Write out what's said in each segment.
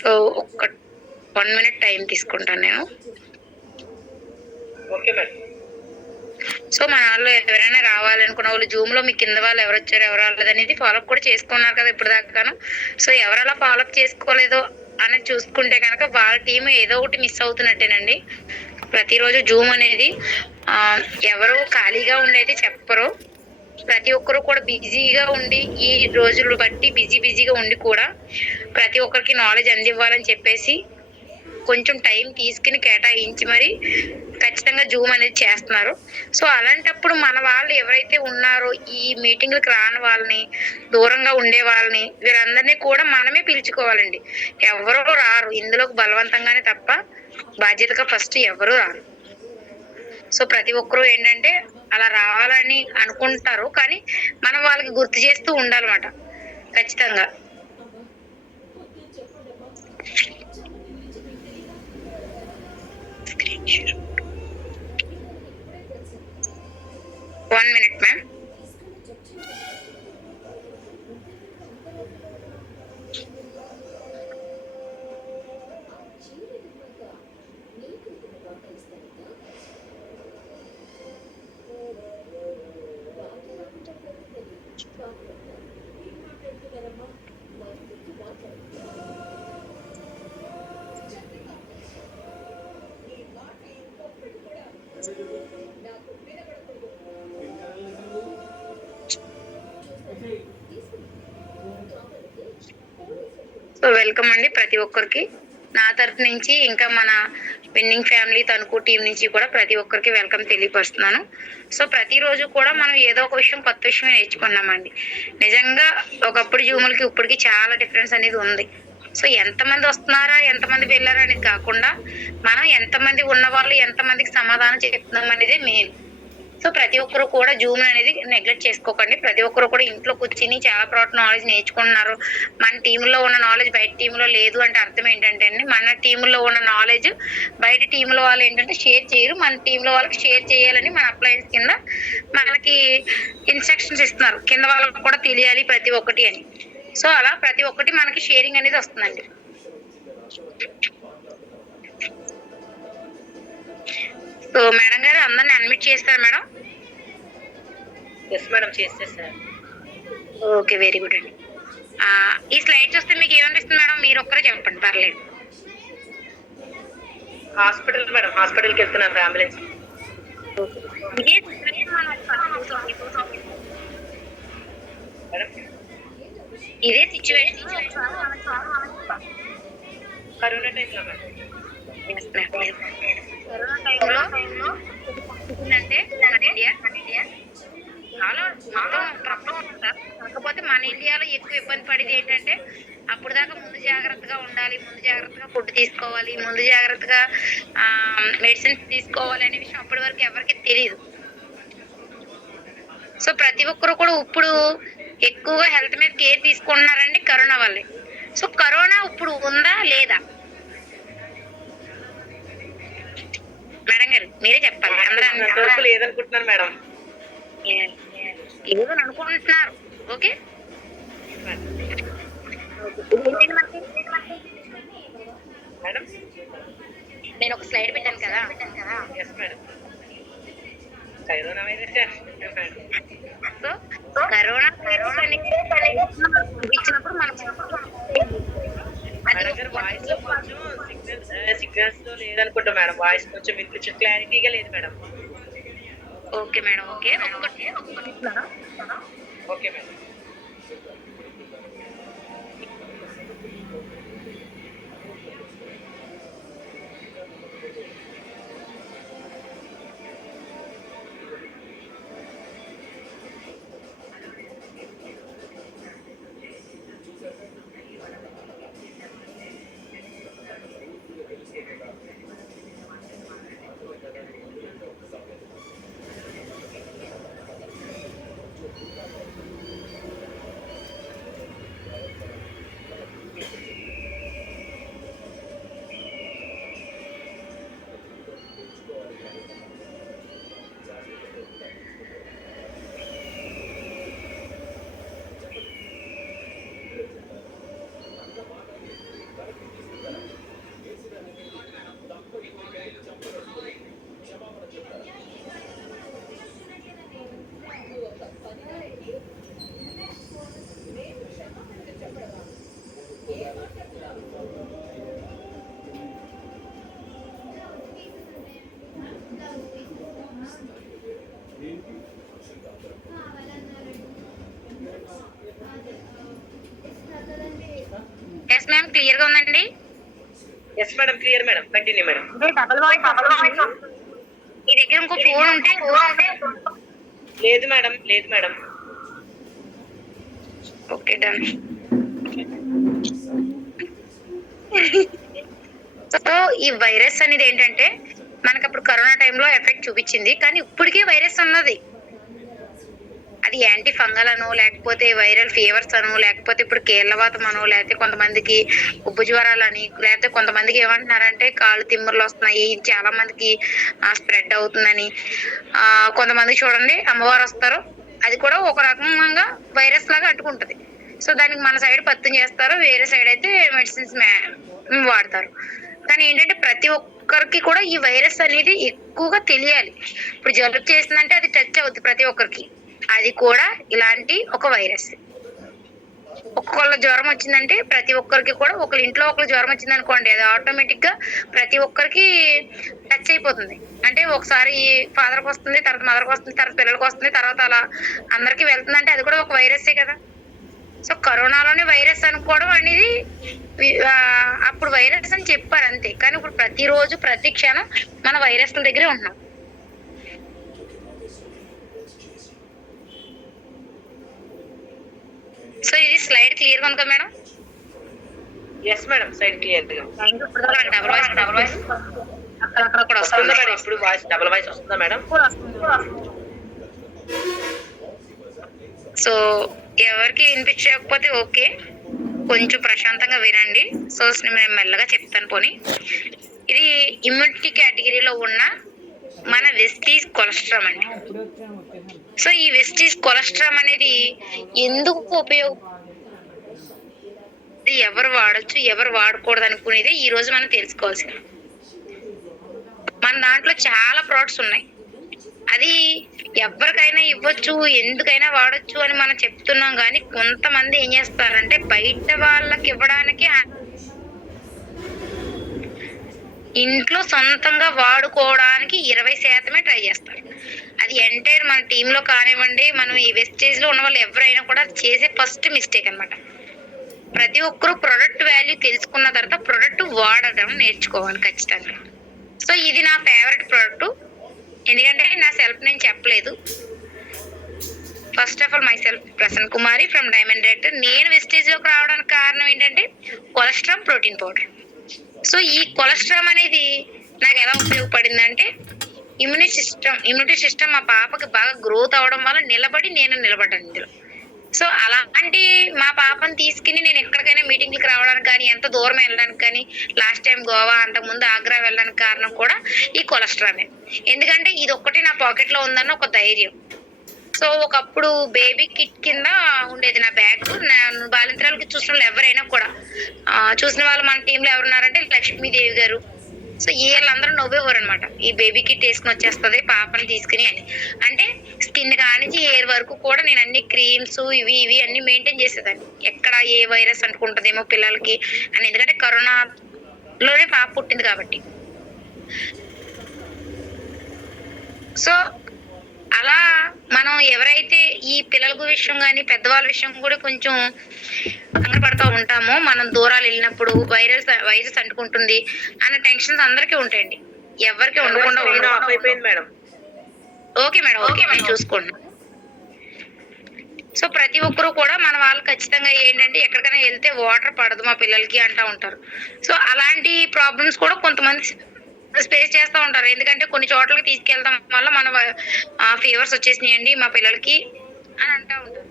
So ఒక్క 1 minute time తీసుకుంటాను నేను. Okay madam. సో మన వాళ్ళు ఎవరైనా రావాలనుకున్న వాళ్ళు జూమ్లో మీ కింద వాళ్ళు ఎవరు వచ్చారు ఎవరు రాలేదు అనేది ఫాలోఅప్ కూడా చేసుకున్నారు కదా ఇప్పుడు దాకాను. సో ఎవరలా ఫాలోఅప్ చేసుకోలేదో అనేది చూసుకుంటే కనుక వాళ్ళ టీం ఏదో ఒకటి మిస్ అవుతున్నట్టేనండి. ప్రతిరోజు జూమ్ అనేది ఎవరు ఖాళీగా ఉండేది చెప్పరు. ప్రతి ఒక్కరు కూడా బిజీగా ఉండి ఈ రోజులు బట్టి బిజీగా ఉండి కూడా ప్రతి ఒక్కరికి నాలెడ్జ్ అందివ్వాలని చెప్పేసి కొంచెం టైం తీసుకుని కేటాయించి మరి ఖచ్చితంగా జూమ్ అనేది చేస్తున్నారు. సో అలాంటప్పుడు మన వాళ్ళు ఎవరైతే ఉన్నారో ఈ మీటింగ్లకు రాని వాళ్ళని, దూరంగా ఉండే వాళ్ళని, వీరందరినీ కూడా మనమే పిలుచుకోవాలండి. ఎవరో రారు ఇందులోకి బలవంతంగానే తప్ప బాధ్యతగా ఫస్ట్ ఎవరు రారు. సో ప్రతి ఒక్కరూ ఏంటంటే అలా రావాలని అనుకుంటారు, కానీ మనం వాళ్ళకి గుర్తు చేస్తూ ఉండాలన్నమాట ఖచ్చితంగా. One minute, ma'am. So welcome అండి ప్రతి ఒక్కరికి నా తరఫు నుంచి, ఇంకా మన విన్నింగ్ ఫ్యామిలీ తణుకు టీం నుంచి కూడా ప్రతి ఒక్కరికి వెల్కమ్ తెలియపరుస్తున్నాను. సో ప్రతిరోజు కూడా మనం ఏదో ఒక విషయం కొత్త విషయం నేర్చుకున్నామండి. నిజంగా ఒకప్పుడు జూములకి ఇప్పటికి చాలా డిఫరెన్స్ అనేది ఉంది. సో ఎంతమంది వస్తున్నారా ఎంతమంది వెళ్ళారా అనేది కాకుండా మనం ఎంతమంది ఉన్న వాళ్ళు ఎంతమందికి సమాధానం చెప్తున్నాం అనేది మెయిన్. సో ప్రతి ఒక్కరు కూడా జూమ్ అనేది నెగ్లెక్ట్ చేసుకోకండి. ప్రతి ఒక్కరు కూడా ఇంట్లో కూర్చుని చాలా ప్రోడక్ట్ నాలెడ్జ్ నేర్చుకుంటున్నారు. మన టీంలో ఉన్న నాలెడ్జ్ బయట టీంలో లేదు అంటే అర్థం ఏంటంటే అండి, మన టీంలో ఉన్న నాలెడ్జ్ బయట టీంలో వాళ్ళు ఏంటంటే షేర్ చేయరు. మన టీంలో వాళ్ళకి షేర్ చేయాలని మన అప్లయన్స్ కింద మనకి ఇన్స్ట్రక్షన్స్ ఇస్తున్నారు, కింద వాళ్ళకి కూడా తెలియాలి ప్రతి ఒక్కటి అని. సో అలా ప్రతి ఒక్కటి మనకి షేరింగ్ అనేది వస్తుందండి. సో మేడం గారు అందరిని అడ్మిట్ చేస్తారు మేడం? ఎస్ మేడం, చేసేసారు. ఓకే, వెరీ గుడ్ అండి. ఈ స్లైడ్స్ వస్తే మీకు ఏమనిపిస్తుంది మేడం? మీరు ఒక్కరే చెప్పండి, పర్లేదు. హాస్పిటల్ మేడం, హాస్పిటల్కి వెళ్తున్నాను అంబులెన్స్. ఇదే సిచ్యువేషన్ కరోనా టైంలో మేడం. కరోనా టైంలో అంటే మన ఇండియా చాలా మొత్తం కాకపోతే మన ఇండియాలో ఎక్కువ ఇబ్బంది పడేది ఏంటంటే అప్పుడు దాకా ముందు జాగ్రత్తగా ఉండాలి, ముందు జాగ్రత్తగా ఫుడ్ తీసుకోవాలి, ముందు జాగ్రత్తగా మెడిసిన్స్ తీసుకోవాలి అనే విషయం అప్పటి వరకు ఎవరికి తెలియదు. సో ప్రతి ఒక్కరు కూడా ఇప్పుడు ఎక్కువగా హెల్త్ మీద కేర్ తీసుకుంటున్నారండి కరోనా వల్లే. సో కరోనా ఇప్పుడు ఉందా లేదా మేడం గారు మీరే చెప్పాలి. అందరూ లేదనుకుంటున్నారు మేడం. లేదని అనుకుంటున్నారు. ఓకే, మేడం నేను ఒక స్లైడ్ పెట్టాను కదా. Yes madam, corona virus so corona చూపించినప్పుడు మనం వాయిస్ లో కొంచెం సిగ్నల్స్ లేదనుకుంటా మేడం. వాయిస్ కొంచెం కొంచెం క్లారిటీగా లేదు madam. Okay madam, okay okay madam. Yes ma'am, clear గా ఉందండి. Yes madam, clear madam, continue madam. మీ దగ్గర ఇంకో ఫోన్ ఉంటే లేదు మేడం, లేదు మేడం. Okay done. సో ఈ వైరస్ అనేది ఏంటంటే మనకి అప్పుడు కరోనా టైంలో ఎఫెక్ట్ చూపించింది, కానీ ఇప్పటికీ వైరస్ ఉన్నది. అది యాంటీ ఫంగల్ అనో, లేకపోతే వైరల్ ఫీవర్స్ అనో, లేకపోతే ఇప్పుడు కీళ్ళవాతం అనో, లేకపోతే కొంతమందికి ఉబ్బు జ్వరాలని, లేకపోతే కొంతమందికి ఏమంటున్నారంటే కాళ్ళు తిమ్ముర్లు వస్తున్నాయి, చాలా మందికి స్ప్రెడ్ అవుతుందని. కొంతమందికి చూడండి అమ్మవారు వస్తారు, అది కూడా ఒక రకంగా వైరస్ లాగా అంటుకుంటది. సో దానికి మన సైడ్ పత్యం చేస్తారు, వేరే సైడ్ అయితే మెడిసిన్స్ వాడతారు. కానీ ఏంటంటే ప్రతి ఒక్కరికి కూడా ఈ వైరస్ అనేది ఎక్కువగా తెలియాలి. ఇప్పుడు జలుబు చేసిందంటే అది టచ్ అవుతుంది ప్రతి ఒక్కరికి, అది కూడా ఇలాంటి ఒక వైరస్. ఒక్కొక్కళ్ళ జ్వరం వచ్చిందంటే ప్రతి ఒక్కరికి కూడా, ఒకళ్ళ ఇంట్లో ఒకళ్ళు జ్వరం వచ్చింది అనుకోండి, అది ఆటోమేటిక్ గా ప్రతి ఒక్కరికి టచ్ అయిపోతుంది. అంటే ఒకసారి ఫాదర్కి వస్తుంది, తర్వాత మదర్కి వస్తుంది, తర్వాత పిల్లలకి వస్తుంది, తర్వాత అలా అందరికి వెళ్తుందంటే అది కూడా ఒక వైరస్సే కదా. సో కరోనాలోనే వైరస్ అనుకోవడం అనేది అప్పుడు వైరస్ అని చెప్పారు అంతే, కానీ ఇప్పుడు ప్రతిరోజు ప్రతి క్షణం మన వైరస్ల దగ్గరే ఉంటున్నాం. సో ఇది స్లైడ్ క్లియర్ గా ఉంది కదా మేడం? ఎస్ మేడం, సైడ్ క్లియర్ గా. డబుల్ వాయిస్ అక్కడ కూడా వస్తుంది మేడం. ఇప్పుడు వాయిస్ డబుల్ వాయిస్ వస్తుందా మేడం? సో ఎవరికి వినిపించకపోతే ఓకే, కొంచెం ప్రశాంతంగా వినండి. సో నేను మెల్లగా చెప్తాను పోనీ. ఇది ఇమ్యూనిటీ కేటగిరీలో ఉన్న మన వెస్టీజ్ కొలెస్ట్రాల్ అండి. సో ఈ వెస్టీజ్ కొలెస్ట్రాల్ అనేది ఎందుకు ఎవరు వాడచ్చు, ఎవరు వాడకూడదు అనుకునేది ఈ రోజు మనం తెలుసుకోవాల్సింది. మన దాంట్లో చాలా ప్రోడక్ట్స్ ఉన్నాయి, అది ఎవరికైనా ఇవ్వచ్చు, ఎందుకైనా వాడచ్చు అని మనం చెప్తున్నాం. కానీ కొంతమంది ఏం చేస్తారంటే బయట వాళ్ళకి ఇవ్వడానికి, ఇంట్లో సొంతంగా వాడుకోవడానికి 20% ట్రై చేస్తారు. అది ఎంటైర్ మన టీంలో కానివ్వండి, మనం ఈ వెస్టేజ్ లో ఉన్న వాళ్ళు ఎవరైనా కూడా చేసే ఫస్ట్ మిస్టేక్ అన్నమాట. ప్రతి ఒక్కరు ప్రొడక్ట్ వాల్యూ తెలుసుకున్న తర్వాత ప్రొడక్ట్ వాడడం నేర్చుకోవాలి ఖచ్చితంగా. సో ఇది నా ఫేవరెట్ ప్రోడక్ట్, ఎందుకంటే నా సెల్ఫ్ నేను చెప్పలేదు. First of all my self Prasanna Kumari from diamond director. నేను వెస్టేజ్ లోకి రావడానికి కారణం ఏంటంటే కొలెస్ట్రాల్ ప్రోటీన్ పౌడర్. సో ఈ కొలెస్ట్రాల్ అనేది నాకు ఎలా ఉపయోగపడిందంటే ఇమ్యూనిటీ సిస్టమ్ మా పాపకి బాగా గ్రోత్ అవడం వల్ల నేను నిలబడ్డాను ఇందులో. సో అలాంటి మా పాపను తీసుకుని నేను ఎక్కడికైనా మీటింగ్లకు రావడానికి కానీ, ఎంత దూరం వెళ్ళడానికి కానీ, లాస్ట్ టైం గోవా, అంతకుముందు ఆగ్రా వెళ్ళడానికి కారణం కూడా ఈ కొలెస్ట్రాల్. ఎందుకంటే ఇది ఒక్కటి నా పాకెట్ లో ఉందన్న ఒక ధైర్యం. సో ఒకప్పుడు బేబీ కిట్ కింద ఉండేది నా బ్యాగ్. బాలింతరాలకి చూసిన వాళ్ళు ఎవరైనా కూడా, చూసిన వాళ్ళు మన టీంలో ఎవరున్నారంటే లక్ష్మీదేవి గారు. సో వీళ్ళందరూ నవ్వేవారు అనమాట, ఈ బేబీ కిట్ వేసుకుని వచ్చేస్తుంది పాపని తీసుకుని అని. అంటే స్కిన్ కానించి హెయిర్ వరకు కూడా నేను అన్ని క్రీమ్స్ ఇవి అన్ని మెయింటైన్ చేసేదాన్ని, ఎక్కడ ఏ వైరస్ అంటుకుంటుందేమో పిల్లలకి అని. ఎందుకంటే కరోనాలోనే పాప పుట్టింది కాబట్టి. సో అలా మనం ఎవరైతే ఈ పిల్లల విషయం కానీ పెద్దవాళ్ళ విషయం కూడా కొంచెం పడుతూ ఉంటామో, మనం దూరాలు వెళ్ళినప్పుడు వైరస్ అంటుకుంటుంది అన్న టెన్షన్స్ అందరికీ ఉంటాయండి, ఎవరికి ఉండకుండా. ఓకే మేడం, ఓకే మేడం, చూసుకోండి. సో ప్రతి ఒక్కరు కూడా మన వాళ్ళు ఖచ్చితంగా ఏంటంటే ఎక్కడికైనా వెళ్తే వాటర్ పడదు మా పిల్లలకి అంటూ ఉంటారు. సో అలాంటి ప్రాబ్లమ్స్ కూడా కొంతమంది స్పేస్ చేస్తూ ఉంటారు. ఎందుకంటే కొన్ని చోట్లకి తీసుకెళ్తాం వల్ల మన ఫీవర్స్ వచ్చేసినాయండి మా పిల్లలకి అని అంటూ ఉంటారు.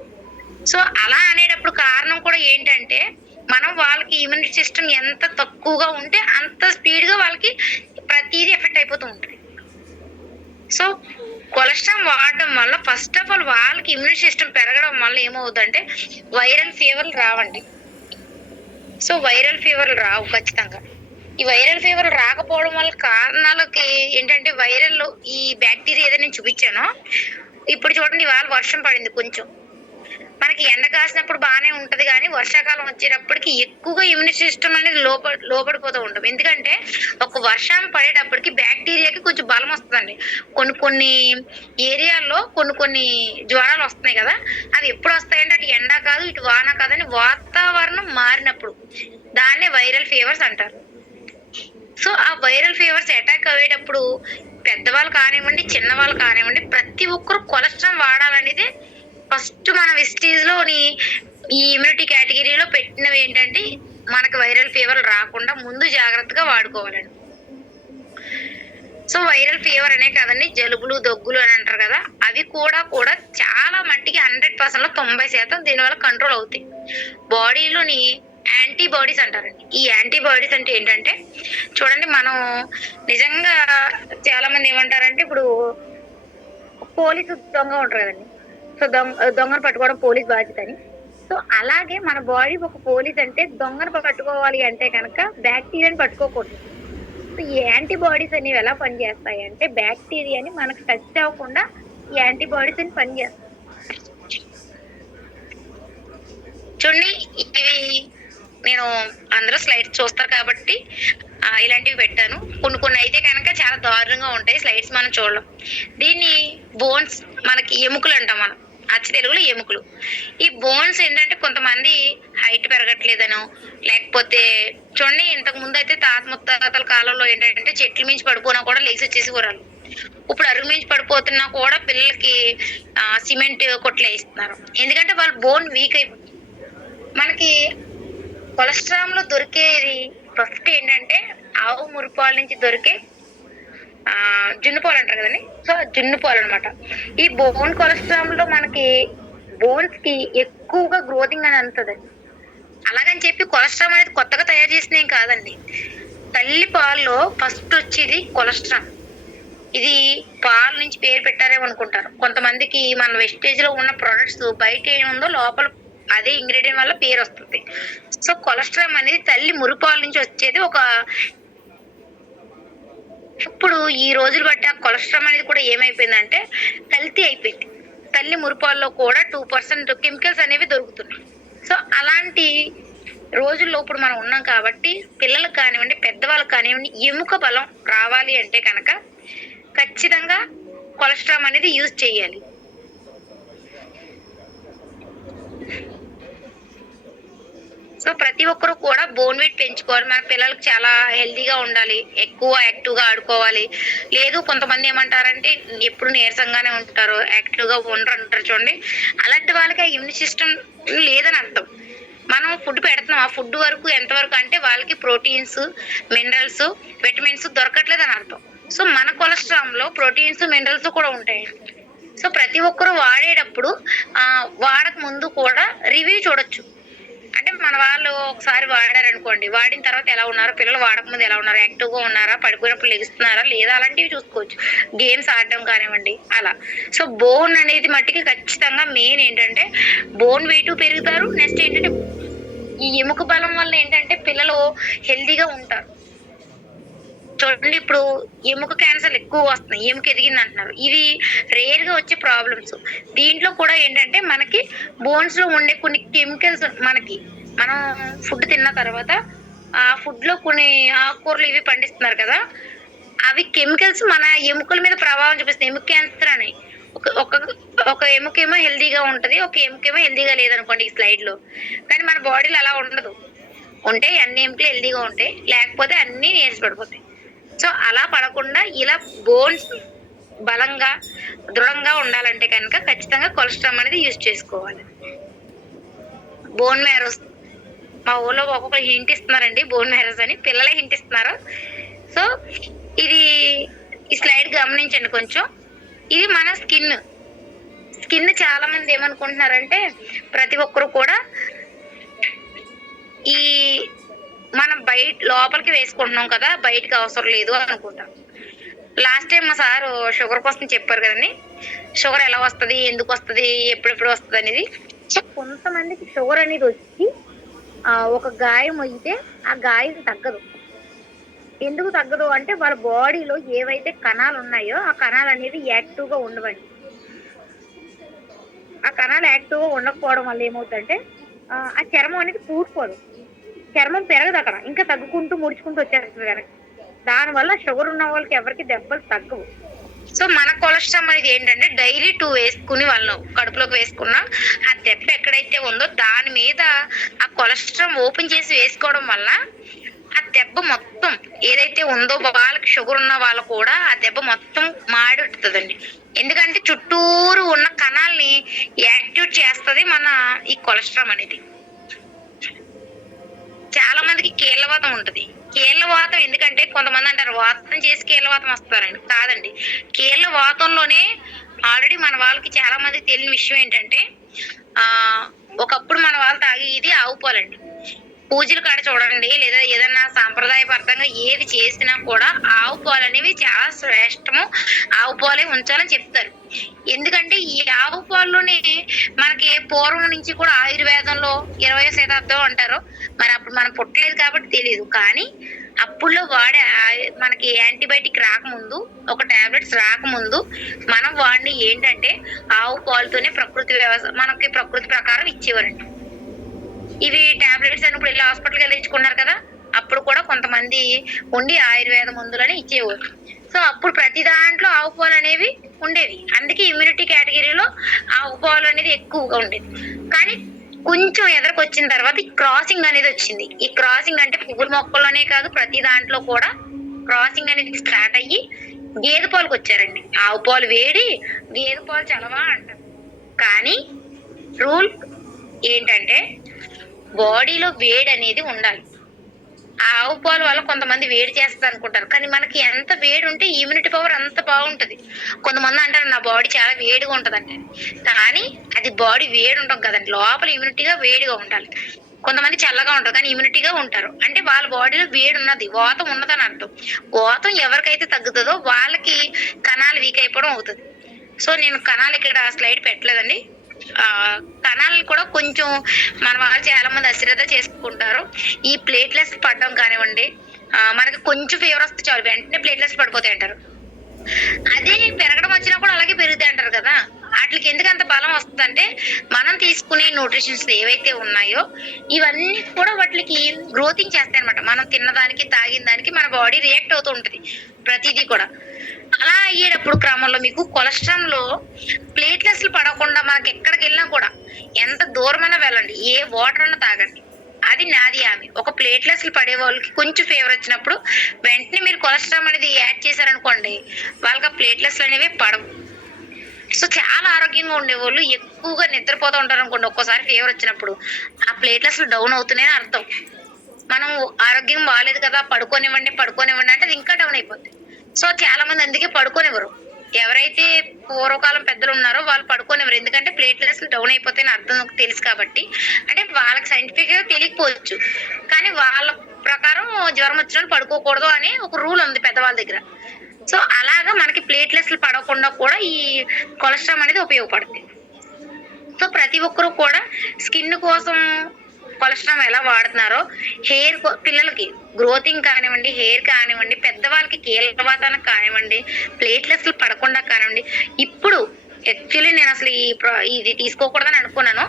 సో అలా అనేటప్పుడు కారణం కూడా ఏంటంటే మనం వాళ్ళకి ఇమ్యూనిటీ సిస్టమ్ ఎంత తక్కువగా ఉంటే అంత స్పీడ్ గా వాళ్ళకి ప్రతిదీ ఎఫెక్ట్ అయిపోతూ ఉంటుంది. సో కొలెస్ట్రాల్ వాడడం వల్ల ఫస్ట్ ఆఫ్ ఆల్ వాళ్ళకి ఇమ్యూనిటీ సిస్టమ్ పెరగడం వల్ల ఏమవుతుందంటే వైరల్ ఫీవర్లు రావండి. సో వైరల్ ఫీవర్లు రావు ఖచ్చితంగా. ఈ వైరల్ ఫీవర్ రాకపోవడం వల్ల కారణాలకి ఏంటంటే వైరల్ ఈ బ్యాక్టీరియా ఏదైనా నేను చూపించానో, ఇప్పుడు చూడండి ఇవాళ వర్షం పడింది కొంచెం, మనకి ఎండ కాసినప్పుడు బాగానే ఉంటది కానీ వర్షాకాలం వచ్చేటప్పటికి ఎక్కువగా ఇమ్యూనిటీ సిస్టమ్ అనేది లోపడిపోతూ ఉంటాం. ఎందుకంటే ఒక వర్షం పడేటప్పటికి బ్యాక్టీరియాకి కొంచెం బలం వస్తుందండి. కొన్ని కొన్ని ఏరియాల్లో కొన్ని జ్వరాలు వస్తున్నాయి కదా, అవి ఎప్పుడు వస్తాయంటే అటు ఎండ కాదు ఇటు వాన కాదని వాతావరణం మారినప్పుడు. దాన్నే వైరల్ ఫీవర్స్ అంటారు. సో ఆ వైరల్ ఫీవర్స్ అటాక్ అయ్యేటప్పుడు పెద్దవాళ్ళు కానివ్వండి, చిన్నవాళ్ళు కానివ్వండి, ప్రతి ఒక్కరు కొలెస్ట్రాల్ వాడాలనేది ఫస్ట్ మన విస్టీజ్ లోని ఈ ఇమ్యూనిటీ కేటగిరీలో పెట్టినవి ఏంటంటే మనకు వైరల్ ఫీవర్ రాకుండా ముందు జాగ్రత్తగా వాడుకోవాలండి. సో వైరల్ ఫీవర్ అనే కదండి, జలుబులు దగ్గులు అని అంటారు కదా, అవి కూడా చాలా మట్టికి 100%లో 90% దీనివల్ల కంట్రోల్ అవుతాయి. బాడీలోని యాంటీబాడీస్ అంటారండి. ఈ యాంటీబాడీస్ అంటే ఏంటంటే చూడండి, మనం నిజంగా చాలా మంది ఏమంటారంటే ఇప్పుడు పోలీసు దొంగ ఉంటారు కదండి, సో దొంగను పట్టుకోవడం పోలీస్ బాధ్యత అని. సో అలాగే మన బాడీ ఒక పోలీస్ అంటే దొంగను పట్టుకోవాలి అంటే కనుక బ్యాక్టీరియాని పట్టుకోకూడదు. సో ఈ యాంటీబాడీస్ అనేవి ఎలా పనిచేస్తాయి అంటే బ్యాక్టీరియాని మనకు టచ్ అవ్వకుండా ఈ యాంటీబాడీస్ అని పనిచేస్తాయి. చూడండి, ఇవి నేను అందరూ స్లైడ్స్ చూస్తారు కాబట్టి ఇలాంటివి పెట్టాను. కొన్ని అయితే కనుక చాలా దారుణంగా ఉంటాయి, స్లైడ్స్ మనం చూడలేం. దీన్ని బోన్స్, మనకి ఎముకలు అంటాం మనం అచ్చ తెలుగులో ఎముకలు. ఈ బోన్స్ ఏంటంటే కొంతమంది హైట్ పెరగట్లేదనో, లేకపోతే చూడండి ఇంతకు ముందు అయితే తాత ముత్తాతల కాలంలో ఏంటంటే చెట్లు మించి పడిపోయినా కూడా లేచి వచ్చేసి కూరాలు. ఇప్పుడు అరుగు మించి పడిపోతున్నా కూడా పిల్లలకి సిమెంట్ కొట్లు వేస్తున్నారు, ఎందుకంటే వాళ్ళ బోన్ వీక్ అయిపోతుంది. మనకి కొలెస్ట్రాల్ లో దొరికేది ఫస్ట్ ఏంటంటే ఆవు మురిపాల నుంచి దొరికే జున్ను పాలు అంటారు కదండి, సో జున్ను పాలు అనమాట. ఈ బోన్ కొలెస్ట్రాల్ లో మనకి బోన్స్ కి ఎక్కువగా గ్రోతింగ్ అని అందుతుందండి. అలాగని చెప్పి కొలెస్ట్రాల్ అనేది కొత్తగా తయారు చేసినేం కాదండి. తల్లి పాల్లో ఫస్ట్ వచ్చేది కొలెస్ట్రాల్. ఇది పాల నుంచి పేరు పెట్టారేమో అనుకుంటారు కొంతమందికి. మన వెస్టేజ్ లో ఉన్న ప్రొడక్ట్స్ బయట ఏముందో లోపల అదే ఇంగ్రీడియంట్ వల్ల పేరు వస్తుంది. సో కొలెస్ట్రాల్ అనేది తల్లి మురిపాల నుంచి వచ్చేది. ఇప్పుడు ఈ రోజులు బట్టి ఆ కొలెస్ట్రాల్ అనేది కూడా ఏమైపోయిందంటే కల్తీ అయిపోయింది. తల్లి మురిపాల్లో కూడా 2% కెమికల్స్ అనేవి దొరుకుతున్నాయి. సో అలాంటి రోజుల్లో ఇప్పుడు మనం ఉన్నాం కాబట్టి పిల్లలకు కానివ్వండి, పెద్దవాళ్ళకి కానివ్వండి, ఎముక బలం రావాలి అంటే కనుక ఖచ్చితంగా కొలెస్ట్రాల్ అనేది యూజ్ చేయాలి. సో ప్రతి ఒక్కరు కూడా బోన్ వెయిట్ పెంచుకోవాలి. మన పిల్లలకు చాలా హెల్తీగా ఉండాలి, ఎక్కువ యాక్టివ్గా ఆడుకోవాలి. లేదు కొంతమంది ఏమంటారంటే ఎప్పుడు నీరసంగానే ఉంటారు, యాక్టివ్గా ఉండరు అంటారు. చూడండి, అలాంటి వాళ్ళకి ఇమ్యూన్ సిస్టమ్ లేదని అర్థం. మనం ఫుడ్ పెడుతున్నాం, ఆ ఫుడ్ వరకు ఎంతవరకు అంటే వాళ్ళకి ప్రోటీన్స్, మినరల్స్, విటమిన్స్ దొరకట్లేదు అని అర్థం. సో మన కొలెస్ట్రాల్ లో ప్రోటీన్స్, మినరల్స్ కూడా ఉంటాయి. సో ప్రతి ఒక్కరు వాడేటప్పుడు వాడక ముందు కూడా రివ్యూ చూడొచ్చు. అంటే మన వాళ్ళు ఒకసారి వాడారనుకోండి, వాడిన తర్వాత ఎలా ఉన్నారో, పిల్లలు వాడక ముందు ఎలా ఉన్నారు, యాక్టివ్గా ఉన్నారా, పడిపోయినప్పుడు లెగుస్తున్నారా లేదా, అలాంటివి చూసుకోవచ్చు. గేమ్స్ ఆడడం కానివ్వండి అలా. సో బోన్ అనేది మట్టికి ఖచ్చితంగా మెయిన్ ఏంటంటే బోన్ వెయిట్ పెరుగుతారు. నెక్స్ట్ ఏంటంటే ఈ ఎముక బలం వల్ల ఏంటంటే పిల్లలు హెల్తీగా ఉంటారు. చూడండి, ఇప్పుడు ఎముక క్యాన్సర్ ఎక్కువ వస్తున్నాయి, ఎముక ఎదిగింది అంటున్నారు. ఇవి రేర్ గా వచ్చే ప్రాబ్లమ్స్. దీంట్లో కూడా ఏంటంటే మనకి బోన్స్ లో ఉండే కొన్ని కెమికల్స్, మనం ఫుడ్ తిన్న తర్వాత ఆ ఫుడ్ లో కొన్ని ఆకుకూరలు ఇవి పండిస్తున్నారు కదా, అవి కెమికల్స్ మన ఎముకల మీద ప్రభావం చూపిస్తాయి. ఎముక క్యాన్సర్ అని ఒక ఎముకేమో హెల్దీగా ఉంటది, ఒక ఎముకేమో హెల్దీగా లేదనుకోండి ఈ స్లైడ్ లో. కానీ మన బాడీలో అలా ఉండదు. ఉంటే అన్ని ఎముకలు హెల్దీగా ఉంటాయి, లేకపోతే అన్ని నీరస పడిపోతాయి. సో అలా పడకుండా ఇలా బోన్స్ బలంగా దృఢంగా ఉండాలంటే కనుక ఖచ్చితంగా కొలెస్ట్రాల్ అనేది యూజ్ చేసుకోవాలి. బోన్ మ్యారోస్ మా ఊళ్ళో ఒక్కొక్కరు హింట్ ఇస్తున్నారండి, బోన్ మ్యారోస్ అని పిల్లలే హింట్ ఇస్తున్నారు. సో ఇది ఈ స్లైడ్ గమనించండి కొంచెం. ఇది మన స్కిన్ చాలా మంది ఏమనుకుంటున్నారంటే ప్రతి ఒక్కరు కూడా ఈ మనం బయట లోపలికి వేసుకుంటున్నాం కదా, బయటకి అవసరం లేదు అనుకుంటాం. లాస్ట్ టైం మా సారు షుగర్ కోసం చెప్పారు కదండి, షుగర్ ఎలా వస్తుంది, ఎందుకు వస్తుంది, ఎప్పుడెప్పుడు వస్తుంది అనేది. సో కొంతమందికి షుగర్ అనేది వచ్చి ఒక గాయం అయితే ఆ గాయం తగ్గదు. ఎందుకు తగ్గదు అంటే వాళ్ళ బాడీలో ఏవైతే కణాలు ఉన్నాయో ఆ కణాలు అనేవి యాక్టివ్గా ఉండవండి. ఆ కణాలు యాక్టివ్గా ఉండకపోవడం వల్ల ఏమవుతుందంటే ఆ చర్మం అనేది పూడిపోదు. చర్మం పెరగదు అక్కడ. ఇంకా తగ్గుకుంటూ, ముడుచుకుంటూ వచ్చేస్తది గనక. దానివల్ల షుగర్ ఉన్న వాళ్ళకి ఎవరికీ దెబ్బలు తగ్గవు. సో మన కొలెస్ట్రాల్ అనేది ఏంటంటే డైలీ 2 వేసుకుని వాళ్ళం కడుపులోకి వేసుకున్నా ఆ దెబ్బ ఎక్కడైతే ఉందో దాని మీద ఆ కొలెస్ట్రాల్ ఓపెన్ చేసి వేసుకోవడం వల్ల ఆ దెబ్బ మొత్తం ఏదైతే ఉందో వాళ్ళకి షుగర్ ఉన్న వాళ్ళు కూడా ఆ దెబ్బ మొత్తం మాడుతుందండి. ఎందుకంటే చుట్టూరు ఉన్న కణాలని యాక్టివేట్ చేస్తది మన ఈ కొలెస్ట్రాల్ అనేది. చాలా మందికి కీళ్ళవాతం ఉంటది. కీళ్ళవాతం ఎందుకంటే కొంతమంది అంటారు వాతం చేసి కీళ్ళవాతం వస్తారండి. కాదండి, కీళ్ళ వాతంలోనే ఆల్రెడీ మన వాళ్ళకి చాలా మందికి తెలియని విషయం ఏంటంటే ఒకప్పుడు మన వాళ్ళు తాగేది ఆవు పాలండి. పూజలు కాడ చూడండి, లేదా ఏదన్నా సాంప్రదాయబద్ధంగా ఏది చేసినా కూడా ఆవు పాలు అనేవి చాలా శ్రేష్టము. ఆవు పాలే ఉంచాలని చెప్తారు. ఎందుకంటే ఈ ఆవు పాల్లోనే మనకి పూర్వం నుంచి కూడా ఆయుర్వేదంలో 20వ శతాబ్దం అంటారు. మరి అప్పుడు మనం పుట్టలేదు కాబట్టి తెలియదు. కానీ అప్పుల్లో వాడే మనకి యాంటీబయాటిక్ రాకముందు, ఒక టాబ్లెట్స్ రాకముందు మనం వాడిని ఏంటంటే ఆవు పాలతోనే మనకి ప్రకృతి ప్రకారం ఇచ్చేవారండి. ఇవి టాబ్లెట్స్ అని ఇప్పుడు వెళ్ళి హాస్పిటల్కి వెళ్ళి ఇచ్చుకున్నారు కదా, అప్పుడు కూడా కొంతమంది ఉండి ఆయుర్వేద మందులని ఇచ్చేవారు. సో అప్పుడు ప్రతి దాంట్లో ఆవు పాలు అనేవి ఉండేవి. అందుకే ఇమ్యూనిటీ కేటగిరీలో ఆవు పాలు అనేది ఎక్కువగా ఉండేది. కానీ కొంచెం ఎదరికొచ్చిన తర్వాత ఈ క్రాసింగ్ అనేది వచ్చింది. ఈ క్రాసింగ్ అంటే పువ్వుల మొక్కల్లోనే కాదు, ప్రతి దాంట్లో కూడా క్రాసింగ్ అనేది స్టార్ట్ అయ్యి గేదె పాలకు వచ్చారండి. ఆవు పాలు వేడి, గేదె పాలు చలవా అంటారు. కానీ రూల్ ఏంటంటే బాడీలో వేడి అనేది ఉండాలి. ఆవు పాలు వల్ల కొంతమంది వేడి చేస్తుంది అనుకుంటారు, కానీ మనకి ఎంత వేడి ఉంటే ఇమ్యూనిటీ పవర్ అంత బాగుంటది. కొంతమంది అంటారు నా బాడీ చాలా వేడిగా ఉంటదండి, కానీ అది బాడీ వేడి ఉంటాం కదండి, లోపల ఇమ్యూనిటీగా వేడిగా ఉండాలి. కొంతమంది చల్లగా ఉంటారు కానీ ఇమ్యూనిటీగా ఉంటారు, అంటే వాళ్ళ బాడీలో వేడి ఉన్నది, వాతం ఉన్నదని అర్థం. వాతం ఎవరికైతే తగ్గుతుందో వాళ్ళకి కణాలు వీక్ అయిపోవడం అవుతుంది. సో నేను కణాలు ఇక్కడ స్లైడ్ పెట్టలేదండి. కణాలను కూడా కొంచెం మన వాళ్ళు చాలా మంది అశ్రద్ధ చేసుకుంటారు. ఈ ప్లేట్లెస్ పడడం కానివ్వండి, మనకి కొంచెం ఫీవర్ వస్తే చాలు వెంటనే ప్లేట్లెస్ పడిపోతాయి అంటారు. అదే పెరగడం వచ్చినా కూడా అలాగే పెరుగుతాయి అంటారు కదా. వాటికి ఎందుకు అంత బలం వస్తుందంటే మనం తీసుకునే న్యూట్రిషన్స్ ఏవైతే ఉన్నాయో ఇవన్నీ కూడా వాటికి గ్రోతింగ్ చేస్తాయి అనమాట. మనం తిన్నదానికి తాగిన దానికి మన బాడీ రియాక్ట్ అవుతూ ఉంటుంది ప్రతిదీ కూడా. అలా అయ్యేటప్పుడు క్రమంలో మీకు కొలెస్ట్రాల్ లో ప్లేట్లెస్లు పడకుండా మనకి ఎక్కడికి వెళ్ళినా కూడా ఎంత దూరమైనా వెళ్ళండి, ఏ వాటర్ అన్నా తాగండి, అది నాది ఆమె. ఒక ప్లేట్లెస్లు పడే వాళ్ళకి కొంచెం ఫీవర్ వచ్చినప్పుడు వెంటనే మీరు కొలెస్ట్రాల్ అనేది యాడ్ చేశారనుకోండి, వాళ్ళకి ఆ ప్లేట్లెస్లు అనేవి పడవు. సో చాలా ఆరోగ్యంగా ఉండేవాళ్ళు ఎక్కువగా నిద్రపోతూ ఉంటారు అనుకోండి, ఒక్కోసారి ఫీవర్ వచ్చినప్పుడు ఆ ప్లేట్లెస్లు డౌన్ అవుతున్నాయని అర్థం. మనం ఆరోగ్యం బాగాలేదు కదా, పడుకోనివ్వండి అంటే అది ఇంకా డౌన్ అయిపోద్ది. సో చాలా మంది అందుకే పడుకోనివ్వరు. ఎవరైతే పూర్వకాలం పెద్దలు ఉన్నారో వాళ్ళు పడుకోనివ్వరు, ఎందుకంటే ప్లేట్లెస్లు డౌన్ అయిపోతాయని అర్థం తెలుసు కాబట్టి. అంటే వాళ్ళకి సైంటిఫిక్ గా తెలియకపోవచ్చు, కానీ వాళ్ళ ప్రకారం జ్వరం వచ్చిన పడుకోకూడదు అని ఒక రూల్ ఉంది పెద్దవాళ్ళ దగ్గర. సో అలాగా మనకి ప్లేట్లెస్లు పడకుండా కూడా ఈ కొలెస్ట్రాల్ అనేది ఉపయోగపడుతుంది. సో ప్రతి ఒక్కరు కూడా స్కిన్ కోసం కొలెస్ట్రాల్ ఎలా వాడుతున్నారో, హెయిర్ పిల్లలకి గ్రోతింగ్ కానివ్వండి, హెయిర్ కానివ్వండి, పెద్దవాళ్ళకి కీళ్ళవాతానికి కానివ్వండి, ప్లేట్లెస్లు పడకుండా కానివ్వండి. ఇప్పుడు యాక్చువల్లీ నేను అసలు ఇది తీసుకోకూడదని అనుకున్నాను.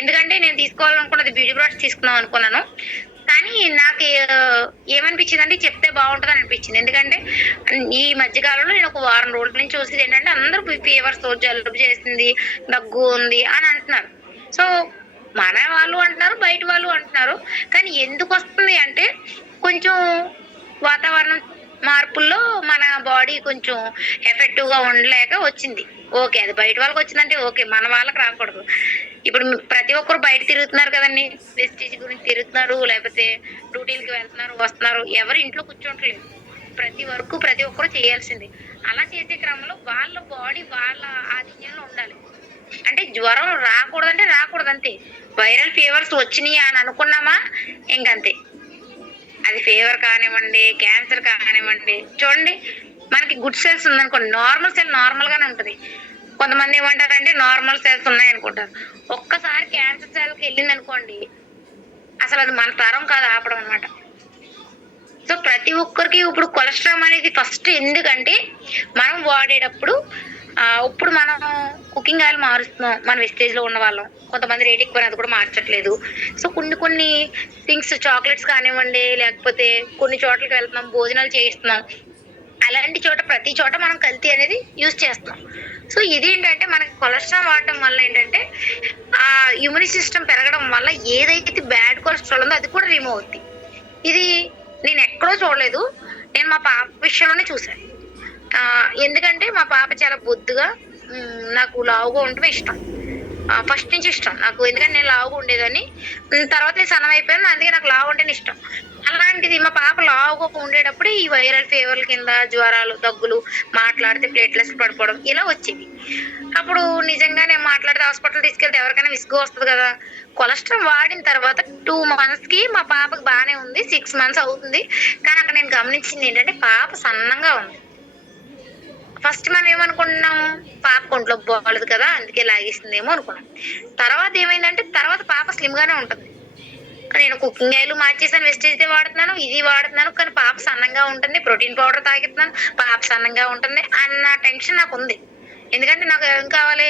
ఎందుకంటే నేను తీసుకోవాలనుకున్నది బ్యూటీ ప్రొడక్ట్స్ తీసుకుందాం అనుకున్నాను. కానీ నాకు ఏమనిపించింది అంటే చెప్తే బాగుంటుంది అని అనిపించింది. ఎందుకంటే ఈ మధ్యకాలంలో నేను ఒక వారం రోజుల నుంచి చూసేది ఏంటంటే అందరూ ఫీవర్స్, జలుబు చేసింది, దగ్గు ఉంది అని అంటున్నారు. సో మన వాళ్ళు అంటున్నారు, బయట వాళ్ళు అంటున్నారు. కానీ ఎందుకు వస్తుంది అంటే కొంచెం వాతావరణం మార్పుల్లో మన బాడీ కొంచెం ఎఫెక్టివ్ గా ఉండలేక వచ్చింది. ఓకే, అది బయట వాళ్ళకి వచ్చిందంటే ఓకే, మన వాళ్ళకి రాకూడదు. ఇప్పుడు ప్రతి ఒక్కరు బయట తిరుగుతున్నారు కదండి, వెస్టేజ్ గురించి తిరుగుతున్నారు, లేకపోతే డ్యూటీలకి వెళ్తున్నారు, వస్తున్నారు, ఎవరు ఇంట్లో కూర్చోట్లేదు. ప్రతి ఒక్కరు చేయాల్సింది. అలా చేసే క్రమంలో వాళ్ళ బాడీ వాళ్ళ ఆధీనంలో ఉండాలి. అంటే జ్వరం రాకూడదంటే రాకూడదు అంతే. వైరల్ ఫీవర్స్ వచ్చినాయి అని అనుకున్నామా ఇంకంతే. అది ఫీవర్ కానివ్వండి, క్యాన్సర్ కానివ్వండి, చూడండి మనకి గుడ్ సెల్స్ ఉందనుకోండి, నార్మల్ సెల్ నార్మల్ గానే ఉంటది. కొంతమంది ఏమంటారంటే నార్మల్ సెల్స్ ఉన్నాయి అనుకుంటారు. ఒక్కసారి క్యాన్సర్ సెల్కి వెళ్ళింది అనుకోండి, అసలు అది మన తరం కాదు ఆపడం అనమాట. సో ప్రతి ఒక్కరికి ఇప్పుడు కొలెస్ట్రాల్ అనేది ఫస్ట్ ఎందుకంటే మనం వాడేటప్పుడు ఇప్పుడు మనం కుకింగ్ ఆయిల్ మారుస్తున్నాం, మన వెస్టేజ్ లో ఉన్న వాళ్ళం. కొంతమంది రేట్ ఎక్కువ అది కూడా మార్చట్లేదు. సో కొన్ని థింగ్స్, చాక్లెట్స్ కానివ్వండి, లేకపోతే కొన్ని చోట్లకి వెళ్తున్నాం, భోజనాలు చేయిస్తున్నాం, అలాంటి చోట ప్రతి చోట మనం కల్తీ అనేది యూజ్ చేస్తున్నాం. సో ఇదేంటంటే మనకి కొలెస్ట్రాల్ వాడటం వల్ల ఏంటంటే ఆ ఇమ్యూని సిస్టమ్ పెరగడం వల్ల ఏదైతే బ్యాడ్ కొలెస్ట్రాల్ ఉందో అది కూడా రిమూవ్ అవుతుంది. ఇది నేను ఎక్కడో చూడలేదు, నేను మా పాప విషయంలోనే చూసాను. ఎందుకంటే మా పాప చాలా బొద్దుగా, నాకు లావుగా ఉండటమే ఇష్టం. ఫస్ట్ నుంచి ఇష్టం నాకు, ఎందుకంటే నేను లావుగా ఉండేదని. తర్వాత నేను సన్నం అయిపోయాను, అందుకే నాకు లావు ఉంటేనే ఇష్టం. అలాంటిది మా పాప లావుగా ఉండేటప్పుడు ఈ వైరల్ ఫీవర్ల కింద జ్వరాలు, దగ్గులు, మాట్లాడితే ప్లేట్లెస్ పడిపోవడం ఇలా వచ్చేది. అప్పుడు నిజంగా నేను మాట్లాడితే హాస్పిటల్ తీసుకెళ్తే ఎవరికైనా విసుగు వస్తుంది కదా. కొలెస్ట్రాల్ వాడిన తర్వాత 2 months కి మా పాపకి బాగానే ఉంది, 6 months అవుతుంది. కానీ అక్కడ నేను గమనించింది ఏంటంటే పాప సన్నంగా ఉంది. ఫస్ట్ మనం ఏమనుకుంటున్నాం, పాప ఒంట్లో బాగలేదు కదా అందుకే లాగేసిందేమో అనుకున్నాం. తర్వాత ఏమైందంటే తర్వాత పాప స్లిమ్ గానే ఉంటుంది. నేను కుకింగ్ ఆయిల్ మార్చేసాను, వెస్టేజ్ వాడుతున్నాను, ఇది వాడుతున్నాను, కానీ పాప సన్నంగా ఉంటుంది. ప్రోటీన్ పౌడర్ తాగిస్తున్నాను, పాప సన్నంగా ఉంటుంది అన్న టెన్షన్ నాకు ఉంది. ఎందుకంటే నాకు ఏం కావాలి,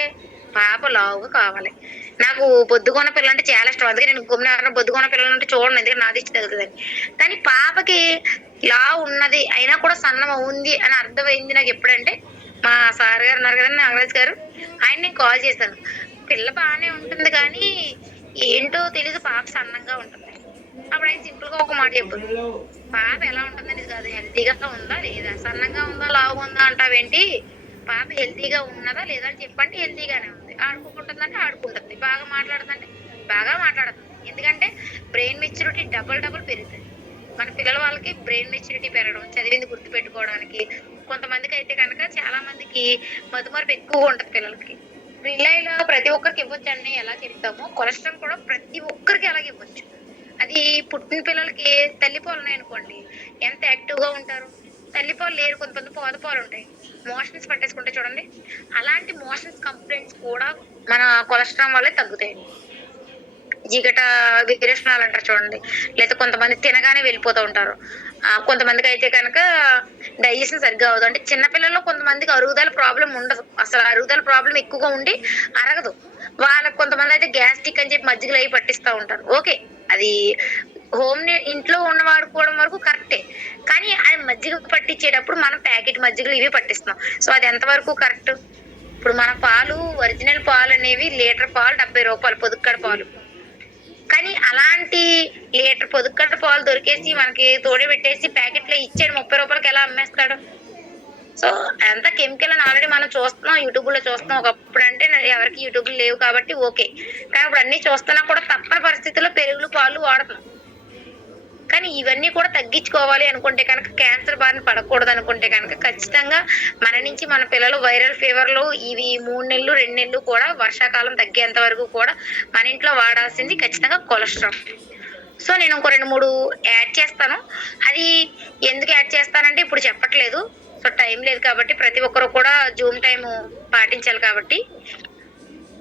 పాప లావుగా కావాలి. నాకు బొద్దుగొన్న పిల్లలు అంటే చాలా ఇష్టం, అందుకే నేను గుమ్మిన ఎవరైనా బొద్దుగొన్న పిల్లలు అంటే చూడండి, ఎందుకంటే నా దిష్టి తగ్గుతుందని. కానీ పాపకి లావు ఉన్నది అయినా కూడా సన్నం ఉంది అని అర్థమైంది నాకు ఎప్పుడంటే, మా సార్ గారు ఉన్నారు కదండి, నాగరాజ్ గారు, ఆయన నేను కాల్ చేశాను. పిల్ల బాగానే ఉంటుంది కానీ ఏంటో తెలీదు పాప సన్నంగా ఉంటుంది. అప్పుడు ఆయన సింపుల్ గా ఒక మాట చెప్పారు, పాప ఎలా ఉంటుందని కాదు, హెల్తీగా ఉందా లేదా, సన్నంగా ఉందా లావుగా ఉందా అంటావేంటి, పాప హెల్తీగా ఉన్నదా లేదా అని చెప్పండి. హెల్తీగానే ఉంది, ఆడుకుంటుందంటే ఆడుకుంటుంది, బాగా మాట్లాడుతుందంటే బాగా మాట్లాడుతుంది. ఎందుకంటే బ్రెయిన్ మెచ్యూరిటీ డబుల్ పెరుగుతుంది. మన పిల్లల వాళ్ళకి బ్రెయిన్ మెచ్యూరిటీ పెరగడం, చదివింది గుర్తు పెట్టుకోవడానికి. కొంతమందికి అయితే కనుక చాలా మందికి మధుమరుపు ఎక్కువగా ఉంటుంది పిల్లలకి. రిలైలో ప్రతి ఒక్కరికి ఇవ్వచ్చు అండి, ఎలా చెప్తామో కొలెస్ట్రాల్ కూడా ప్రతి ఒక్కరికి అలాగే ఇవ్వచ్చు. అది పుట్టిన పిల్లలకి తల్లిపాలు ఉన్నాయనుకోండి ఎంత యాక్టివ్ గా ఉంటారు. తల్లిపాలు లేరు, కొంతమంది పాలు ఉంటాయి, మోషన్స్ పట్టేసుకుంటే చూడండి, అలాంటి మోషన్స్ కంప్లైంట్స్ కూడా మన కొలెస్ట్రాల్ వల్లే తగ్గుతాయి. జిగట విరేచనాలు అంటారు చూడండి, లేదా కొంతమంది తినగానే వెళ్ళిపోతూ ఉంటారు. కొంతమందికి అయితే కనుక డైజెషన్ సరిగ్గా అవ్వదు. అంటే చిన్నపిల్లల్లో కొంతమందికి అరుగుదల ప్రాబ్లం ఉండదు, అసలు అరుగుదల ప్రాబ్లం ఎక్కువగా ఉండి అరగదు. వాళ్ళకి కొంతమంది అయితే గ్యాస్ట్రిక్ అని చెప్పి మజ్జిగలు అవి పట్టిస్తూ ఉంటారు. ఓకే, అది ఇంట్లో ఉన్న వాడుకోవడం వరకు కరెక్టే, కానీ అది మజ్జిగ పట్టించేటప్పుడు మనం ప్యాకెట్ మజ్జిగలు ఇవి పట్టిస్తున్నాం. సో అది ఎంతవరకు కరెక్ట్? ఇప్పుడు మన పాలు, ఒరిజినల్ పాలు అనేవి లీటర్ పాలు 70 రూపాయలు, పొదుక్కడ పాలు. కానీ అలాంటి లీటర్ పొదుక్కడ పాలు దొరికేసి మనకి తోడే పెట్టేసి ప్యాకెట్లో ఇచ్చాడు 30 రూపాయలకి ఎలా అమ్మేస్తాడు? సో అంతా కెమికల్ అని ఆల్రెడీ మనం చూస్తున్నాం, యూట్యూబ్ లో చూస్తున్నాం. ఒకప్పుడు అంటే ఎవరికి యూట్యూబ్ లేవు కాబట్టి ఓకే, కానీ ఇప్పుడు అన్ని చూస్తున్నా కూడా తప్పని పరిస్థితుల్లో పెరుగులు, పాలు వాడుతున్నాం. కానీ ఇవన్నీ కూడా తగ్గించుకోవాలి అనుకుంటే కనుక, క్యాన్సర్ బారిన పడకూడదు అనుకుంటే కనుక ఖచ్చితంగా మన నుంచి మన పిల్లలు వైరల్ ఫీవర్లు ఇవి 3 నెలలు 2 నెలలు కూడా వర్షాకాలం తగ్గేంత వరకు కూడా మన ఇంట్లో వాడాల్సింది ఖచ్చితంగా కొలెస్ట్రాల్. సో నేను ఇంకో 2-3 యాడ్ చేస్తాను. అది ఎందుకు యాడ్ చేస్తానంటే ఇప్పుడు చెప్పట్లేదు, సో టైం లేదు కాబట్టి ప్రతి ఒక్కరు కూడా జూమ్ టైం పాటించాలి కాబట్టి.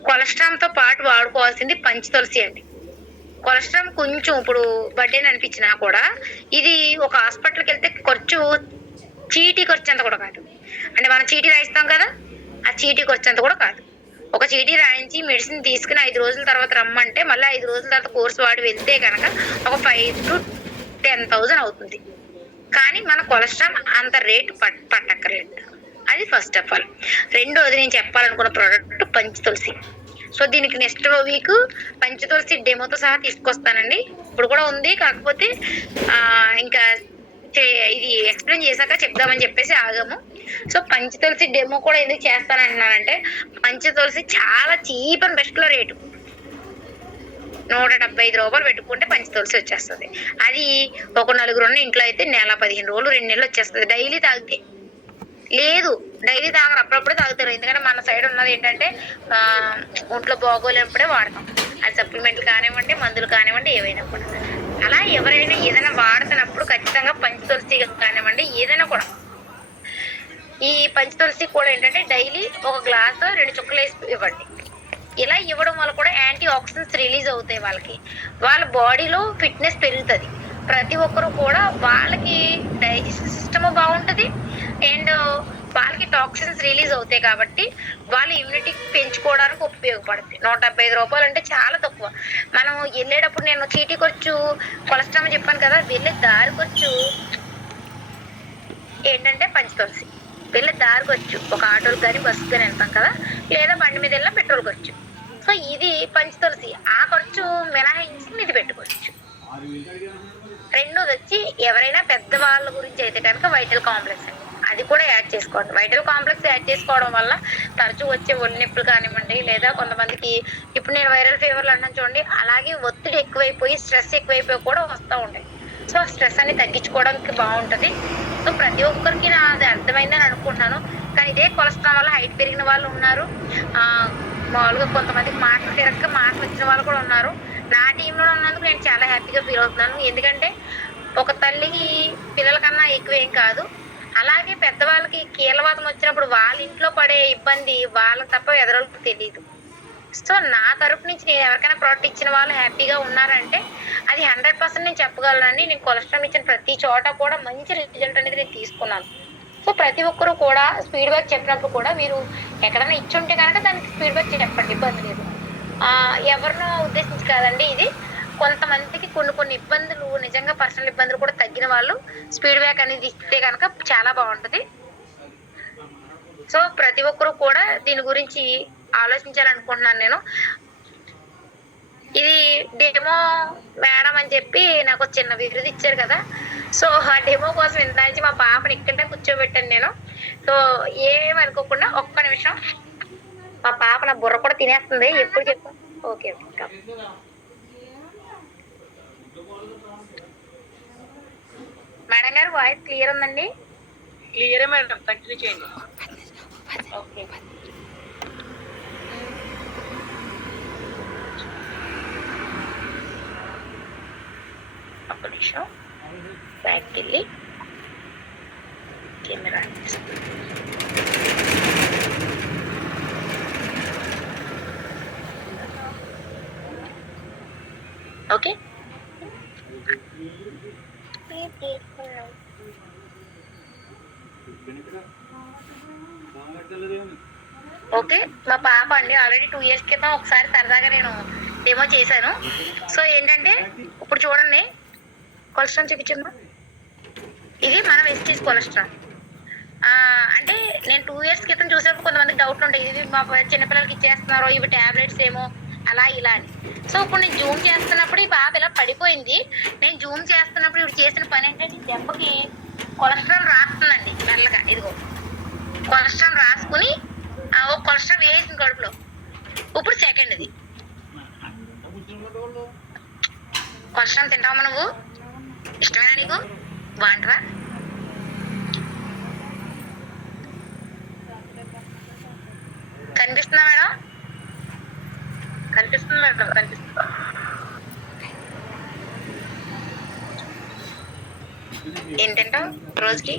కొలెస్ట్రాల్ తో పాటు వాడుకోవాల్సింది పంచ తులసి అండి. కొలెస్ట్రాల్ కొంచెం ఇప్పుడు బర్త్డే అనిపించినా కూడా ఇది ఒక హాస్పిటల్కి వెళ్తే ఖర్చు, చీటీ ఖర్చు అంత కూడా కాదు. అంటే మనం చీటీ రాయిస్తాం కదా, ఆ చీటీ ఖర్చు అంత కూడా కాదు. ఒక చీటీ రాయించి మెడిసిన్ తీసుకుని 5 రోజుల తర్వాత రమ్మంటే మళ్ళీ 5 రోజుల తర్వాత కోర్సు వాడి వెళ్తే కనుక ఒక 5,000 to 10,000 అవుతుంది. కానీ మన కొలెస్ట్రాల్ అంత రేటు పట్టక్కర్లేదు. అది ఫస్ట్ ఆఫ్ ఆల్. రెండోది నేను చెప్పాలనుకున్న ప్రోడక్ట్ పంచ తులసి. సో దీనికి నెక్స్ట్ వీక్ పంచ తులసి డెమోతో సహా తీసుకొస్తానండి. ఇప్పుడు కూడా ఉంది, కాకపోతే ఇంకా ఇది ఎక్స్ప్లెయిన్ చేశాక చెప్దామని చెప్పేసి ఆగాము. సో పంచ తులసి డెమో కూడా ఎందుకు చేస్తానంటున్నానంటే, పంచ తులసి చాలా చీప్ అండ్ బెస్ట్ లో రేటు 175 రూపాయలు పెట్టుకుంటే పంచ తులసి వచ్చేస్తుంది. అది ఒక 4 ఉన్న ఇంట్లో అయితే నెల 15 రోజులు 2 నెలలు వచ్చేస్తుంది డైలీ తాగితే. లేదు డైలీ తాగరు, అప్పుడప్పుడే తాగుతారు. ఎందుకంటే మన సైడ్ ఉన్నది ఏంటంటే ఒంట్లో బాగోలేనప్పుడే వాడతాం. అది సప్లిమెంట్లు కానివ్వండి, మందులు కానివ్వండి, ఏవైనా కూడా. అలా ఎవరైనా ఏదైనా వాడుతున్నప్పుడు ఖచ్చితంగా పంచ తులసి కానివ్వండి ఏదైనా కూడా, ఈ పంచ తులసి కూడా ఏంటంటే డైలీ ఒక గ్లాసు 2 చుక్కలు వేసి ఇవ్వండి. ఇలా ఇవ్వడం వల్ల కూడా యాంటీ ఆక్సిడెంట్స్ రిలీజ్ అవుతాయి, వాళ్ళ బాడీలో ఫిట్నెస్ పెరుగుతుంది. ప్రతి ఒక్కరు కూడా వాళ్ళకి డైజెషన్ సిస్టమ్ బాగుంటుంది, అండ్ వాళ్ళకి టాక్సిన్స్ రిలీజ్ అవుతాయి కాబట్టి వాళ్ళ ఇమ్యూనిటీ పెంచుకోవడానికి ఉపయోగపడుతుంది. 175 రూపాయలు అంటే చాలా తక్కువ. మనం వెళ్ళేటప్పుడు నేను చీటీ ఖర్చు కొలెస్ట్రాల్ చెప్పాను కదా, వెళ్ళే దారి ఖర్చు ఏంటంటే పంచతులసి. వెళ్ళే దారి ఖర్చు ఒక ఆటోలు కానీ బస్సు కానీ వెళ్తాం కదా, లేదా బండి మీద వెళ్ళినా పెట్రోల్ ఖర్చు. సో ఇది పంచతులసి, ఆ ఖర్చు మినహాయించి ఇది పెట్టుకోవచ్చు. రెండోది వచ్చి ఎవరైనా పెద్దవాళ్ళ గురించి అయితే కనుక వైటల్ కాంప్లెక్స్ అండి, అది కూడా యాడ్ చేసుకోండి. వైటల్ కాంప్లెక్స్ యాడ్ చేసుకోవడం వల్ల తరచూ వచ్చే ఒళ్ళు నొప్పులు కానివ్వండి, లేదా కొంతమందికి ఇప్పుడు నేను వైరల్ ఫీవర్లు అన్నాను చూడండి, అలాగే ఒత్తిడి ఎక్కువైపోయి స్ట్రెస్ ఎక్కువైపోయి కూడా వస్తూ ఉంటాయి. సో స్ట్రెస్ అని తగ్గించుకోవడానికి బాగుంటుంది. సో ప్రతి ఒక్కరికి అది అర్థమైందని అనుకుంటున్నాను. కానీ ఇదే కొలెస్ట్రాల్ వల్ల హైట్ పెరిగిన వాళ్ళు ఉన్నారు, మామూలుగా కొంతమందికి మాటలు తిరగక మాటలు వచ్చిన వాళ్ళు కూడా ఉన్నారు. నా టీంలో ఉన్నందుకు నేను చాలా హ్యాపీగా ఫీల్ అవుతున్నాను. ఎందుకంటే ఒక తల్లికి పిల్లల కన్నా ఎక్కువ ఏం కాదు. అలాగే పెద్దవాళ్ళకి కీళ్ళవాతం వచ్చినప్పుడు వాళ్ళ ఇంట్లో పడే ఇబ్బంది వాళ్ళకి తప్ప ఎదరోళ్ళకి తెలియదు. సో నా తరపు నుంచి నేను ఎవరికైనా ప్రోడక్ట్ ఇచ్చిన వాళ్ళు హ్యాపీగా ఉన్నారంటే అది 100% నేను చెప్పగలనండి. నేను కొలెస్ట్రాల్ ఇచ్చిన ప్రతి చోట కూడా మంచి రిజల్ట్ అనేది నేను తీసుకున్నాను. సో ప్రతి ఒక్కరూ కూడా ఫీడ్బ్యాక్ చెప్పినప్పుడు కూడా మీరు ఎక్కడైనా ఇచ్చుంటే కనుక దానికి ఫీడ్బ్యాక్ చెప్పండి, ఇబ్బంది లేదు. ఎవరినో ఉద్దేశించి కాదండి ఇది. కొంతమందికి కొన్ని ఇబ్బందులు, నిజంగా పర్సనల్ ఇబ్బందులు కూడా తగ్గిన వాళ్ళు ఫీడ్బ్యాక్ అనేది ఇస్తే కనుక చాలా బాగుంటుంది. సో ప్రతి ఒక్కరూ కూడా దీని గురించి ఆలోచించాలనుకుంటున్నాను నేను. ఇది డెమో మేడం అని చెప్పి నాకు చిన్న విరుదు ఇచ్చారు కదా, సో ఆ డెమో కోసం ఇంత నుంచి మా పాపని ఇక్కడే కూర్చోబెట్టాను నేను. సో ఏమనుకోకుండా ఒక్క నిమిషం, మా పాప నా బుర్ర కూడా తినేస్తుంది ఎప్పుడు చెప్పు. ఓకే మేడం గారు, వాయిస్ క్లియర్ ఉందండి? క్లియరే మేడం, కంటిన్యూ చేయండి. ఓకే, ఒక్క నిమిషం బ్యాక్కి వెళ్ళి కెమెరా ఓకే. ఓకే, మా పాప అండి ఆల్రెడీ 2 years క్రితం ఒకసారి సరదాగా నేను డెమో చేశాను. సో ఏంటంటే ఇప్పుడు చూడండి, కొలెస్ట్రాల్ చూపించమ్మా. ఇది మన వెస్టీజ్ కొలెస్ట్రాల్. అంటే నేను 2 years క్రితం చూసినప్పుడు కొంతమందికి డౌట్లు ఉంటాయి, ఇది మా చిన్నపిల్లలకి ఇచ్చేస్తున్నారో, ఇవి ట్యాబ్లెట్స్ ఏమో అలా ఇలా అని. సో ఇప్పుడు నేను జూమ్ చేస్తున్నప్పుడు ఈ పాప ఇలా పడిపోయింది. నేను జూమ్ చేస్తున్నప్పుడు ఇప్పుడు చేసిన పని ఏంటంటే దెబ్బకి కొలెస్ట్రాల్ రాస్తుందండి మెల్లగా. ఇదిగో కొలెస్ట్రాల్ రాసుకుని ఒక కొలెస్ట్రాల్ వేసింది కడుపులో. ఇప్పుడు సెకండ్ ఇది కొలెస్ట్రాల్ తింటావా నువ్వు? ఇష్టమేనా నీకు? బాగుంటుందా? కనిపిస్తుందా మేడం? కనిపిస్తుంది మేడం, కనిపిస్తుంది. ఏం తింటావు రోజుకి?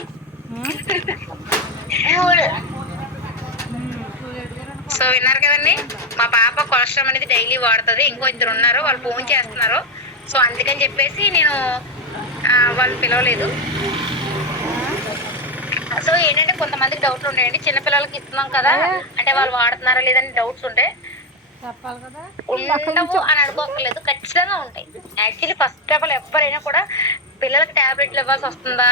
సో విన్నారు కదండి, మా పాప కొలెస్ట్రాల్ అనేది డైలీ వాడుతుంది. ఇంకో 2 ఉన్నారు, వాళ్ళు ఫోన్ చేస్తున్నారు. సో అందుకని చెప్పేసి నేను వాళ్ళు పిలవలేదు. సో ఏంటంటే కొంతమందికి డౌట్లు ఉంటాయండి, చిన్నపిల్లలకి ఇస్తున్నాం కదా అంటే వాళ్ళు వాడుతున్నారా లేదని డౌట్స్ ఉంటాయి. ఉండవు అని అనుకోకలేదు, ఖచ్చితంగా ఉంటాయి. యాక్చువల్లీ ఫస్ట్ ఆఫ్ ఆల్ ఎవరైనా కూడా పిల్లలకి ట్యాబ్లెట్లు ఇవ్వాల్సి వస్తుందా,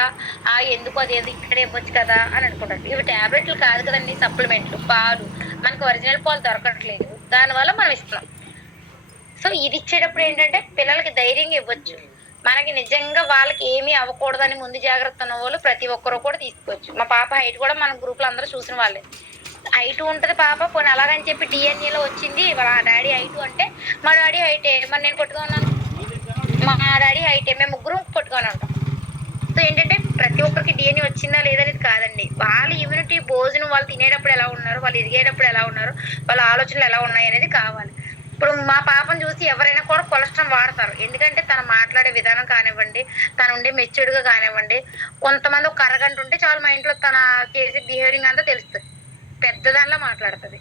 ఎందుకు అది ఇక్కడ ఇవ్వచ్చు కదా అని అనుకుంటారు. ఇవి ట్యాబ్లెట్లు కాదు కదండి, సప్లిమెంట్లు, పాలు. మనకు ఒరిజినల్ పాలు దొరకట్లేదు, దానివల్ల మనం ఇస్తున్నాం. సో ఇది ఇచ్చేటప్పుడు ఏంటంటే పిల్లలకి ధైర్యంగా ఇవ్వచ్చు. మనకి నిజంగా వాళ్ళకి ఏమీ అవ్వకూడదని ముందు జాగ్రత్త ఉన్న వాళ్ళు ప్రతి ఒక్కరు కూడా తీసుకోవచ్చు. మా పాప హైట్ కూడా మన గ్రూప్లో అందరూ చూసిన వాళ్ళే. హైట్ ఉంటుంది పాప. పోనీ అలాగని చెప్పి డిఎన్ఏలో వచ్చింది వాళ్ళ డాడీ హైట్ అంటే మా డాడీ హైటే, మరి నేను కొట్టుగా ఉన్నాను, మా డాడీ హైటే, మేము ముగ్గురు కొట్టుకొని ఉంటాం. సో ఏంటంటే ప్రతి ఒక్కరికి డిఎన్ఏ వచ్చిందా లేదనేది కాదండి, వాళ్ళ ఇమ్యూనిటీ, భోజనం, వాళ్ళు తినేటప్పుడు ఎలా ఉన్నారు, వాళ్ళు ఎదిగేటప్పుడు ఎలా ఉన్నారు, వాళ్ళ ఆలోచనలు ఎలా ఉన్నాయి అనేది కావాలి. ఇప్పుడు మా పాపను చూసి ఎవరైనా కూడా కొలెస్ట్రాల్ వాడతారు. ఎందుకంటే తను మాట్లాడే విధానం కానివ్వండి, తను ఉండే మెచ్యూర్డ్గా కానివ్వండి. కొంతమంది ఒక అరగంట ఉంటే చాలు మా ఇంట్లో తన చేసే బిహేవియరింగ్ అంతా తెలుస్తుంది, పెద్దదానిలో మాట్లాడుతుంది.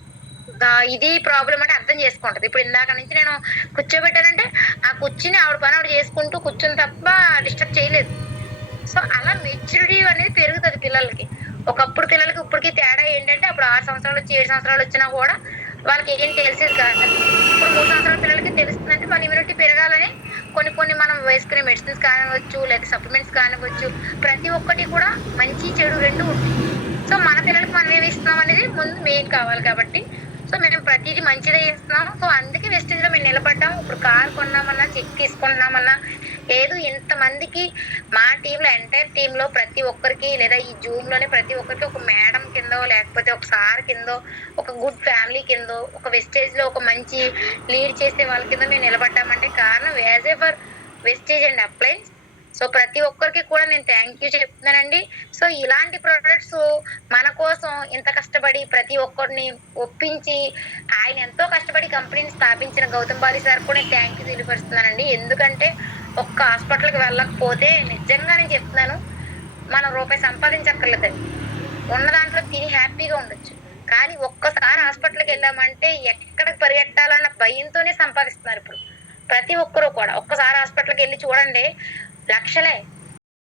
ఇది ప్రాబ్లం అంటే అర్థం చేసుకుంటది. ఇప్పుడు ఇందాక నుంచి నేను కూర్చోబెట్టానంటే ఆ కూర్చుని ఆవిడ పని ఆవిడ చేసుకుంటూ కూర్చుని తప్ప డిస్టర్బ్ చేయలేదు. సో అలా మెచ్యూరిటీ అనేది పెరుగుతుంది పిల్లలకి. ఒకప్పుడు పిల్లలకి ఇప్పటికి తేడా ఏంటంటే అప్పుడు 6 సంవత్సరాలు వచ్చి 7 సంవత్సరాలు వచ్చినా కూడా వాళ్ళకి ఏం తెలిసేది కాదు. ఇప్పుడు 3 సంవత్సరాల పిల్లలకి తెలుస్తుందంటే మన ఇమ్యూనిటీ పెరగాలని కొన్ని కొన్ని మనం వేసుకునే మెడిసిన్స్ కానివ్వచ్చు లేదా సప్లిమెంట్స్ కానివ్వచ్చు, ప్రతి ఒక్కటి కూడా మంచి చెడు రెండు ఉంటాయి. సో మన పిల్లలకి మనం ఏమి ఇస్తున్నాం అనేది ముందు మెయిన్ కావాలి కాబట్టి సో మేము ప్రతిదీ మంచిదే ఇస్తున్నాం. సో అందుకే వెస్టేజ్ లో మేము నిలబడ్డాం. ఇప్పుడు కార్ కొన్నామన్నా చెక్ తీసుకుంటున్నామన్నా లేదు ఇంతమందికి మా టీంలో ఎంటైర్ టీంలో ప్రతి ఒక్కరికి లేదా ఈ జూమ్ లోనే ప్రతి ఒక్కరికి ఒక మేడం కిందో లేకపోతే ఒక సార్ కిందో ఒక గుడ్ ఫ్యామిలీ కిందో ఒక వెస్టేజ్ లో ఒక మంచి లీడ్ చేసే వాళ్ళ కింద మేము నిలబడ్డామంటే కారణం as a for wastage and appliance. So ప్రతి ఒక్కరికి కూడా నేను థ్యాంక్ యూ చెప్తున్నానండి. సో ఇలాంటి ప్రొడక్ట్స్ మన కోసం ఇంత కష్టపడి ప్రతి ఒక్కరిని ఒప్పించి ఆయన ఎంతో కష్టపడి కంపెనీని స్థాపించిన గౌతమ్ బాలి సార్ కూడా థ్యాంక్ యూ తెలియపరుస్తున్నానండి. ఎందుకంటే ఒక్క హాస్పిటల్కి వెళ్ళకపోతే నిజంగా నేను చెప్తున్నాను మనం రూపాయి సంపాదించక్కర్లేదండి, ఉన్న దాంట్లో తిని హ్యాపీగా ఉండొచ్చు. కానీ ఒక్కసారి హాస్పిటల్కి వెళ్ళామంటే ఎక్కడికి పరిగెట్టాలన్న భయంతోనే సంపాదిస్తున్నారు ఇప్పుడు ప్రతి ఒక్కరూ కూడా. ఒక్కసారి హాస్పిటల్కి వెళ్ళి చూడండి, లక్షలే